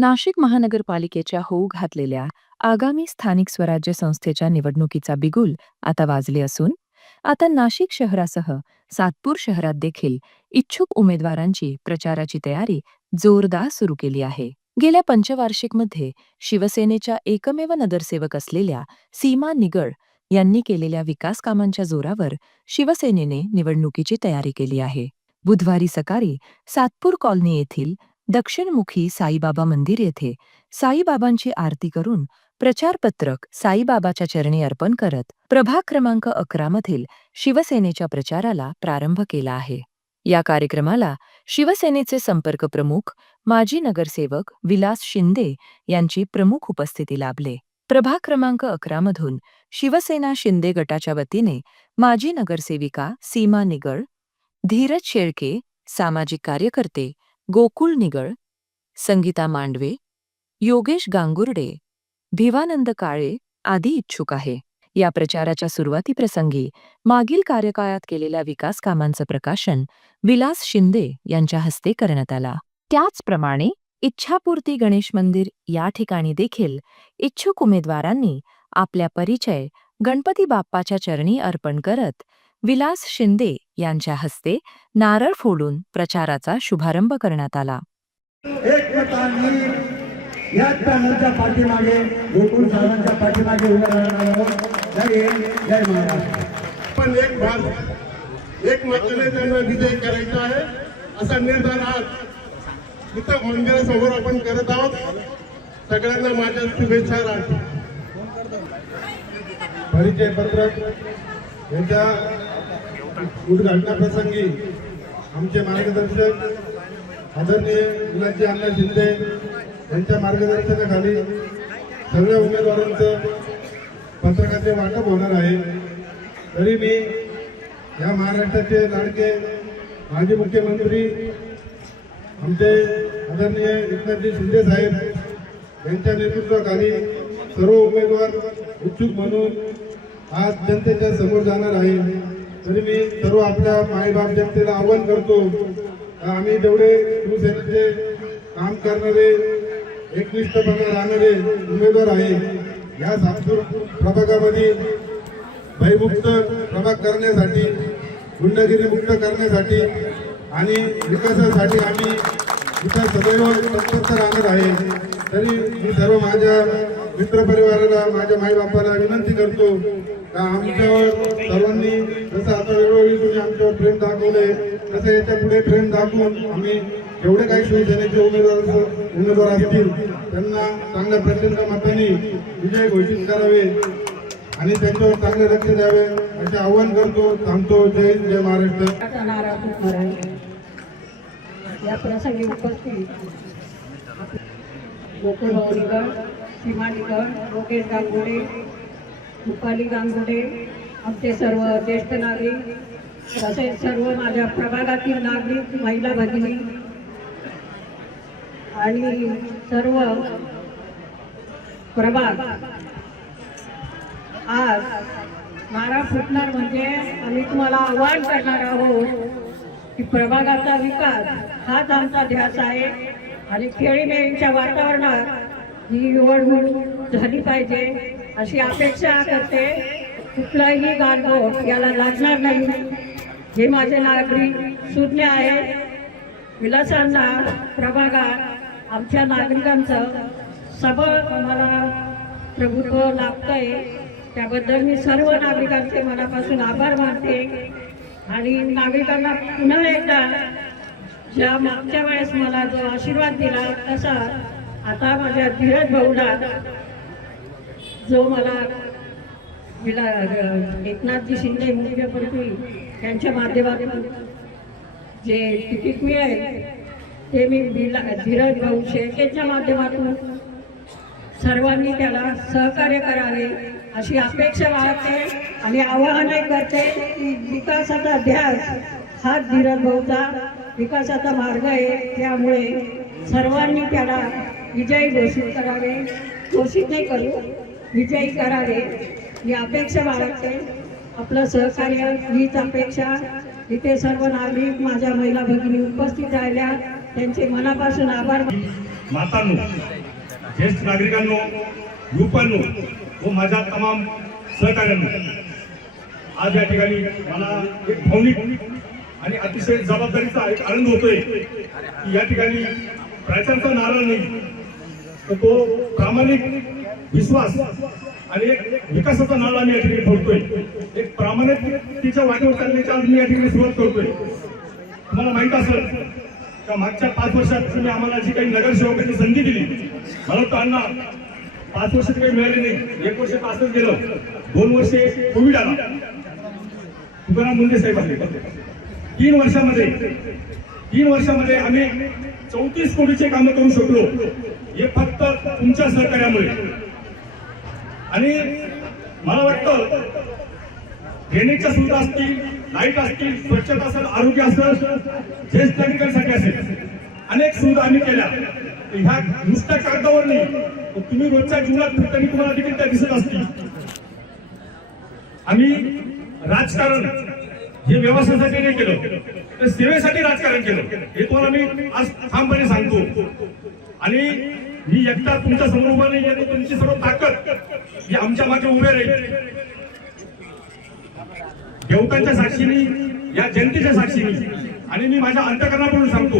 नाशिक महानगरपालिकेच्या होऊ घातलेल्या आगामी स्थानिक स्वराज्य संस्थेच्या निवडणुकीचा बिगुल आता वाजले असून आता नाशिक शहरासह सातपूर शहरात देखील इच्छुक उमेदवारांची प्रचाराची तयारी जोरदार सुरू केली आहे. गेल्या पंचवार्षिकमध्ये शिवसेनेच्या एकमेव नगरसेवक असलेल्या सीमा निगड यांनी केलेल्या विकास कामांच्या जोरावर शिवसेनेने निवडणुकीची तयारी केली आहे. बुधवारी सकाळी सातपूर कॉलनी येथील दक्षिणमुखी साईबाबा मंदिर येथे साईबाबांची आरती करून प्रचारपत्रक साईबाबाच्या चरणी अर्पण करत प्रभाग क्रमांक 11 मधील शिवसेनेच्या प्रचाराला प्रारंभ केला आहे. या कार्यक्रमाला शिवसेनेचे संपर्क प्रमुख माजी नगरसेवक विलास शिंदे यांची प्रमुख उपस्थिती लाभले. प्रभाग क्रमांक 11 मधून शिवसेना शिंदे गटाच्या वतीने माजी नगरसेविका सीमा निगड, धीरज शेळके, सामाजिक कार्यकर्ते गोकुळ निगळ, संगीता मांडवे, योगेश गांगुर्डे, भिवानंद काळे आदी इच्छुक आहे. या प्रचाराच्या सुरुवातीप्रसंगी मागील कार्यकाळात केलेल्या विकास कामांचं प्रकाशन विलास शिंदे यांच्या हस्ते करण्यात आला. त्याचप्रमाणे इच्छापूर्ती गणेश मंदिर या ठिकाणी देखील इच्छुक उमेदवारांनी आपल्या परिचय गणपती बाप्पाच्या चरणी अर्पण करत विलास शिंदे यांच्या हस्ते नारळ फोडून प्रचाराचा शुभारंभ करण्यात आला. एकमताने याच पॅनलच्या पाठीमागे गोकुळ साहेबांच्या पाठीमागे उभे राहणार आहोत. जय महाराष्ट्र. पण एक मताने त्यांना विजय करायचा आहे असा निर्धार आज इथं मंदिरासमोर आपण करत आहोत. सगळ्यांना माझ्या शुभेच्छा राहतील. परिचय पत्रक यांच्या उद्घाटनाप्रसंगी आमचे मार्गदर्शक आदरणीय विलासजी अण्णा शिंदे यांच्या मार्गदर्शनाखाली सगळ्या उमेदवारांचं पत्रकाचे वाटप होणार आहे. तरी मी या महाराष्ट्राचे लाडके माजी मुख्यमंत्री आमचे आदरणीय एकनाथजी शिंदे साहेब यांच्या नेतृत्वाखाली सर्व उमेदवार इच्छुक म्हणून आज जनतेच्या समोर जाणार आहे. तरी मी सर्व आपल्या मायबाप जनतेला आवाहन करतो, आम्ही जेवढे शिवसेनेचे काम करणारे एकनिष्ठपणे राहणारे उमेदवार आहे या सातपूर प्रभागामध्ये भयमुक्त प्रभाग करण्यासाठी, गुंडगिरी मुक्त करण्यासाठी आणि विकासासाठी आम्ही इथं सदैव तत्पर राहणार आहे. तरी मी सर्व माझ्या मित्रपरिवाराला, माझ्या माईबापाला विनंती करतो का आमच्यावर सर्वांनी जसं आता वेळोवेळी तुम्ही आमच्यावर प्रेम दाखवले तसं याच्या पुढे प्रेम दाखवून आम्ही जेवढे काही शिवसेनेचे उमेदवार असतील त्यांना चांगल्या प्रचंड मतांनी विजय घोषित करावे आणि त्यांच्यावर चांगले लक्ष द्यावे असे आवाहन करतो. थांबतो. जय हिंद, जय महाराष्ट्र. या प्रसंगी उपस्थित गोकुळ निगड, सीमा निगड, योगेश गांगुर्डे, रुपाली गांगुर्डे, आमचे सर्व ज्येष्ठ नागरिक, तसेच सर्व माझ्या प्रभागातील नागरिक, महिला भगिनी आणि सर्व प्रभाग आज नारळ फुटणार म्हणजे आम्ही तुम्हाला आवाहन करणार आहोत की प्रभागाचा विकास हाच आमचा ध्यास आहे आणि खेळीमेळीच्या वातावरणात ही निवडणूक झाली पाहिजे अशी अपेक्षा करते. कुठलाही गालबोट याला लागणार नाही हे माझे नागरिक सुज्ञ आहे. विलासांना प्रभागात आमच्या नागरिकांचं सबळ आम्हाला प्रभुत्व लाभतंय. त्याबद्दल मी सर्व नागरिकांचे मनापासून आभार मानते आणि नागरिकांना पुन्हा एकदा ज्या मागच्या वेळेस मला जो आशीर्वाद दिला तसा आता माझ्या धीरज भाऊला जो मला एकनाथजी शिंदे मुख्यमंत्री यांच्या माध्यमातून जे तिकीट मिळेल ते मी धीरज भाऊ शेळकेच्या माध्यमातून सर्वांनी त्याला सहकार्य करावे अशी अपेक्षा बाळगते आणि आवाहनही करते की विकासाचा ध्यास हा धीरज भाऊचा विकासाचा मार्ग आहे. त्यामुळे सर्वांनी त्याला विजयी घोषित करावे, घोषित नाही करू, विजयी करावे ही अपेक्षा बाळगते. आपलं सहकार्य हीच अपेक्षा. इथे सर्व नागरिक, माझ्या महिला भगिनी उपस्थित राहिल्या त्यांचे मनापासून आभार. मातांनो, ज्येष्ठ नागरिकांनो, युवकांनो व माझ्या तमाम सहकार्यांनो, आज या ठिकाणी मला एक भावनिक आणि अतिशय जबाबदारीचा एक आनंद होतोय की या ठिकाणी प्रचाराचा नारा नाही तर तो प्रामाणिक विश्वास आणि एक विकासाचा नारा आम्ही या ठिकाणी फोडतोय। एक प्रामाणिकतेच्या वाटेवर चालण्याची आज मी या ठिकाणी सुरुवात करतोय। तुम्हाला माहित असेल का मागच्या 5 वर्षात तुम्ही आम्हाला जी काही नगरसेवकांची संधी दिली, मला तर अण्णा 5 वर्ष काही मिळाले नाही, 1 वर्ष तासच गेलं, 2 वर्षे कोविड आला, तुकाराम मुंडे साहेब आले, 3 वर्षामध्ये आम्ही 34 कोटीचे कामं करू शकलो, हे फक्त तुमच्या सहकार्यामुळे। आणि मला वाटतं ड्रेनेजच्या सुविधा असतील, लाईट असतील, स्वच्छता असेल, आरोग्य असेल, ज्येष्ठ नागरिकांसाठी असेल, अनेक सुविधा आम्ही केल्या। ह्या नुसत्या कागदावर नाही, तर तुम्ही रोजच्या जीवनात फिरताना तुम्हाला देखील त्या दिसत असतील। आम्ही राजकारण हे व्यवसायासाठी नाही केलं, तर सेवेसाठी राजकारण केलं, हे तुम्हाला मी आज ठामपणे सांगतो। आणि मी एकटा तुमच्या समोर उभा नाही, येतो तुमची सर्व ताकद ही आमच्या मागे उभे राहील। देवतांच्या साक्षीने, या जनतेच्या साक्षीने आणि मी माझ्या अंतःकरणाकडून सांगतो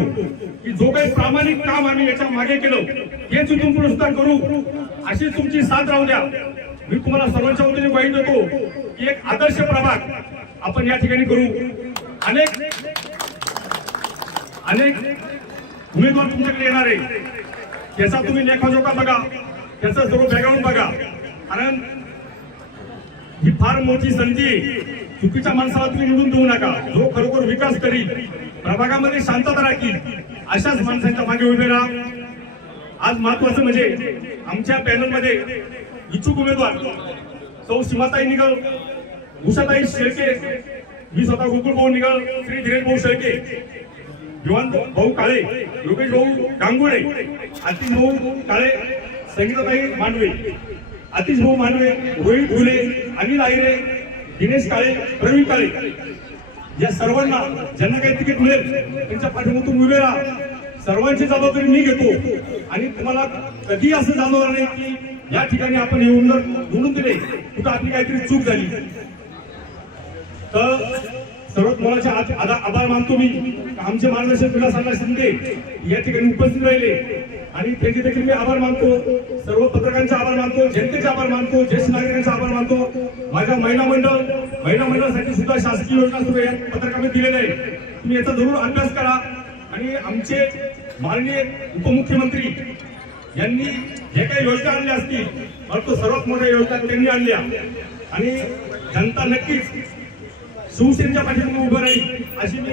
की जो काही प्रामाणिक काम आम्ही याच्या मागे केलं हेच इथून पुढे सुद्धा करू, अशी तुमची साथ राहू द्या। मी तुम्हाला सर्वांच्या वतीने ग्वाही देतो की एक आदर्श प्रभाग आपण या ठिकाणी करू। अनेक उमेदवार तुमच्याकडे येणार आहे, त्याचा तुम्ही लेखाजोखा बघा, त्याचा सर्व बॅकग्राऊंड बघा, कारण ही फार मोठी संधी आहे। चुकीच्या माणसाला तुम्ही निवडून देऊ नका, जो खरोखर विकास करील, प्रभागामध्ये शांतता राखील, अशाच माणसांच्या मागे उभे राहा। आज महत्वाचं म्हणजे आमच्या पॅनलमध्ये इच्छुक उमेदवार सौ सीमाताई निगल, उषाताई शेळके, मी स्वतः गोकुळ भाऊ निगल, श्री धीरेश भाऊ शेळके, जीवन भाऊ काळे, योगेश भाऊ गांगुळे, आतिश भाऊ काळे, संगीताताई मांडवे, आतिश भाऊ मांडवे, रोहित घुले, अनिल आहिरे, दिनेश काळे, प्रवीण काळे, या सर्वांना ज्यांना काही तिकीट मिळेल त्यांच्या पाठीमागून उभे राहा। सर्वांची जबाबदारी मी घेतो आणि तुम्हाला कधी असं जाणवणार नाही की या ठिकाणी आपण हे उमेदवार निवडून दिले, कुठं आपली काहीतरी चूक झाली। तर सर्वात मोलाचे आभार मानतो मी, आमचे मार्गदर्शक विलास अण्णा शिंदे या ठिकाणी उपस्थित राहिले आणि त्यांचे देखील मी आभार मानतो। सर्व पत्रकारांचे आभार मानतो, जनतेचे आभार मानतो, ज्येष्ठ नागरिकांचे आभार मानतो। माझ्या महिला मंडळासाठी सुद्धा शासकीय योजना सुद्धा या पत्रकामध्ये दिलेल्या आहे, तुम्ही याचा जरूर अभ्यास करा। आणि आमचे माननीय उपमुख्यमंत्री यांनी जे काही योजना आणल्या असतील, मला तो सर्वात मोठ्या योजना त्यांनी आणल्या आणि जनता नक्कीच शिवसेनेच्या पाठीमागे उभं राहील अशी मी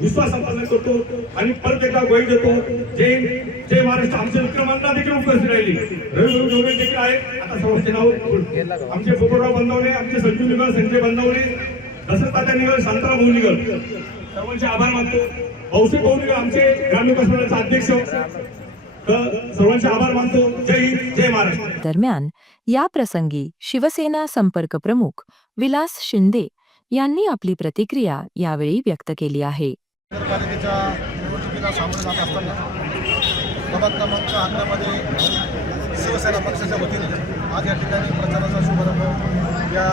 विश्वास संपादन करतो आणि परत एकदा ग्वाही देतो। जय महाराष्ट्र। आमचे विक्रमांना देखील उपस्थित राहिली, रविभाऊ जोडे देखील आहेत। आता सर्वांचे नाव आमचे पोपटराव बंदावणे, आमचे संजू निगल, संजय बंदावणे, दशरथ तात्या निगल, शांताराम भाऊ निगल, सर्वांचे आभार मानतो। भाऊसाहेब भाऊ निगल आमचे ग्रामीण विकास अध्यक्ष, तर सर्वांचे आभार मानतो। जय हिंद, जय महाराष्ट्र। दरम्यान या प्रसंगी शिवसेना संपर्क प्रमुख विलास शिंदे यांनी आपली प्रतिक्रिया यावेळी व्यक्त केली आहे। नगरपालिकेच्या निवडणुकीला सामोरं जात असताना प्रभाग क्रमांक 11 मध्ये शिवसेना पक्षाच्या वतीने आज या ठिकाणी प्रचाराचा शुभारंभ या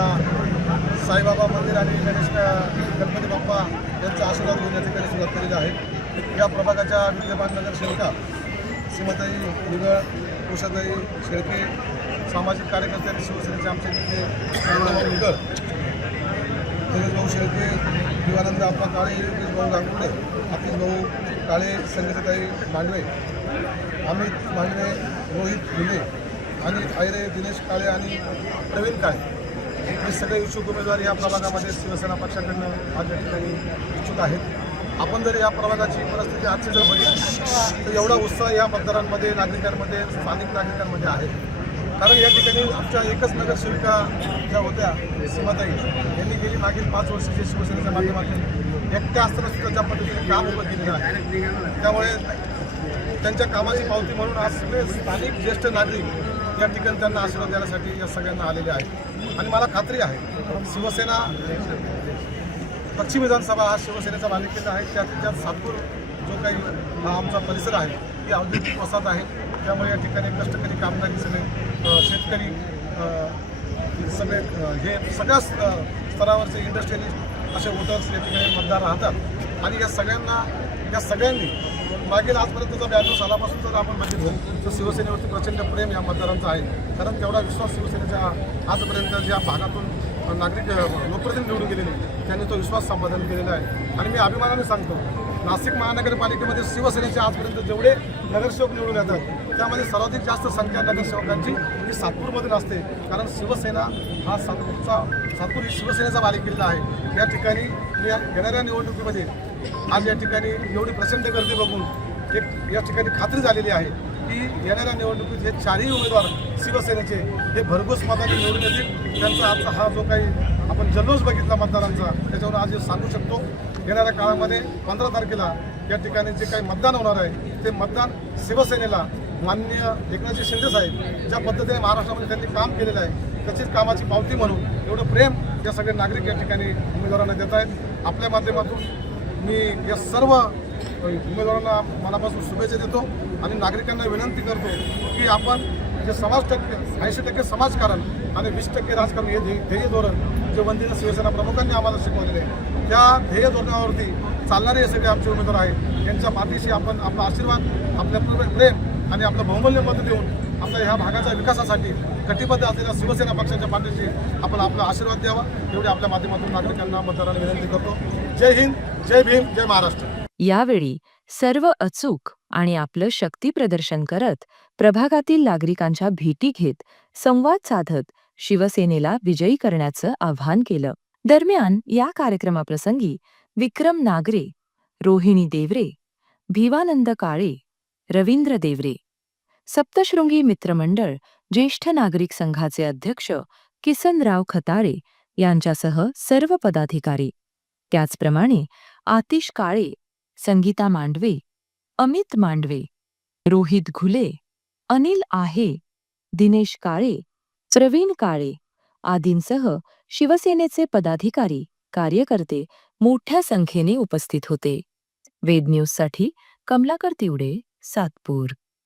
साईबाबा मंदिर आणि गणपती बाप्पा यांचा आशीर्वाद घेऊन या ठिकाणी सुरुवात केलेली आहे। या प्रभागाच्या विद्यमान नगरसेविका सीमाताई निगळ, उषाताई शेळके, सामाजिक कार्यकर्ते आणि शिवसेनेचे आमचे नेते निगळ, दिनेश भाऊ शेळके, दिवानंद आप्पा काळे, योगेश भाऊ गांगुडे, आतिश भाऊ काळे, संगीताताई मांडवे, अमित मांडवे, रोहित घुले, आणि आयरे, दिनेश काळे आणि प्रवीण काळे हे सगळे इच्छुक उमेदवार या प्रभागामध्ये शिवसेना पक्षाकडनं आज या ठिकाणी इच्छुक आहेत। आपण जर या प्रभागाची परिस्थिती आजची जर बघितली तर एवढा उत्साह या मतदारांमध्ये, नागरिकांमध्ये, स्थानिक नागरिकांमध्ये आहे। कारण या ठिकाणी आमच्या एकच नगरसेविका ज्या होत्या सीमाताई यांनी गेली मागील 5 वर्षाचे शिवसेनेच्या माध्यमातून एकट्या असताना सुद्धा ज्या पद्धतीने काम उभं केलेलं आहे, त्यामुळे त्यांच्या कामाची पावती म्हणून आज सगळे स्थानिक ज्येष्ठ नागरिक या ठिकाणी त्यांना आशीर्वाद देण्यासाठी या सगळ्यांना आलेले आहेत। आणि मला खात्री आहे शिवसेना पश्चिम विधानसभा हा शिवसेनेचा मालकीचा आहे, त्यात सातपूर जो काही हा आमचा परिसर आहे ही औद्योगिक वसाहत आहे. त्यामुळे या ठिकाणी कष्टकरी कामगारी सगळे शेतकरी सगळे हे सगळ्या स्तरावरचे इंडस्ट्रियलिस्ट असे वोटर्स या ठिकाणी मतदार राहतात. आणि या सगळ्यांनी मागील आजपर्यंतचा 92 सालापासून जर आपण बघितलं तर शिवसेनेवरती प्रचंड प्रेम या मतदारांचं आहे. कारण तेवढा विश्वास शिवसेनेच्या आजपर्यंत ज्या भागातून नागरिक लोकप्रतिनिधी निवडून गेलेले त्यांनी तो विश्वास संपादन केलेला आहे. आणि मी अभिमानाने सांगतो, नाशिक महानगरपालिकेमध्ये शिवसेनेचे आजपर्यंत जेवढे नगरसेवक निवडून येतात त्यामध्ये सर्वाधिक जास्त संख्या नगरसेवकांची ही सातपूरमधून असते. कारण शिवसेना हा सातपूर ही शिवसेनेचा बालेकिल्ला आहे. या ठिकाणी येणाऱ्या निवडणुकीमध्ये आज या ठिकाणी एवढी प्रचंड गर्दी बघून एक या ठिकाणी खात्री झालेली आहे की येणाऱ्या निवडणुकीत हे चारही उमेदवार शिवसेनेचे हे भरघोस मताने निवडून येतील. त्यांचा आजचा हा जो काही आपण जल्लोष बघितला मतदारांचा त्याच्यावर आज सांगू शकतो, येणाऱ्या काळामध्ये 15 तारखेला या ठिकाणी जे काही मतदान होणार आहे ते मतदान शिवसेनेला माननीय एकनाथजी शिंदे साहेब ज्या पद्धतीने महाराष्ट्रामध्ये त्यांनी काम केलेलं आहे त्याचीच कामाची पावती म्हणून एवढं प्रेम या सगळे नागरिक या ठिकाणी उमेदवारांना देत आहेत. आपल्या माध्यमातून मी या सर्व उमेदवारांना मनापासून शुभेच्छा देतो आणि नागरिकांना विनंती करतो की आपण जे 80% समाजकारण आणि 20% राजकारण हे ध्येय धोरण जे वंदनीय शिवसेना प्रमुखांनी आम्हाला शिकवलेले आहे त्या ध्येय धोरणावरती चालणारे हे सगळे आमचे उमेदवार आहेत. यांच्या पाठीशी आपण आपला आशीर्वाद, आपल्या प्रेम आणि आपलं बहुमूल्य मत देऊन आपल्या ह्या भागाच्या विकासासाठी कटिबद्ध असलेल्या शिवसेना पक्षाच्या पाठीशी आपण आपला आशीर्वाद द्यावा एवढी आपल्या माध्यमातून नागरिकांना मतदारांना विनंती करतो. जय हिंद, जय भीम, जय महाराष्ट्र. यावेळी सर्व अचूक आणि आपलं शक्ती प्रदर्शन करत प्रभागातील नागरिकांच्या भेटी घेत संवाद साधत शिवसेनेला विजयी करण्याचं आवाहन केलं. दरम्यान या कार्यक्रमाप्रसंगी विक्रम नागरे, रोहिणी देवरे, भिवानंद काळे, रवींद्र देवरे, सप्तशृंगी मित्रमंडळ ज्येष्ठ नागरिक संघाचे अध्यक्ष किसनराव खताळे यांच्यासह सर्व पदाधिकारी, त्याचप्रमाणे आतिश काळे, संगीता मांडवे, अमित मांडवे, रोहित घुले, अनिल आहे, दिनेश काळे, प्रवीण काळे आदींसह शिवसेनेचे पदाधिकारी, कार्यकर्ते मोठ्या संख्येने उपस्थित होते. वेद न्यूजसाठी कमलाकर तिवडे, सातपूर.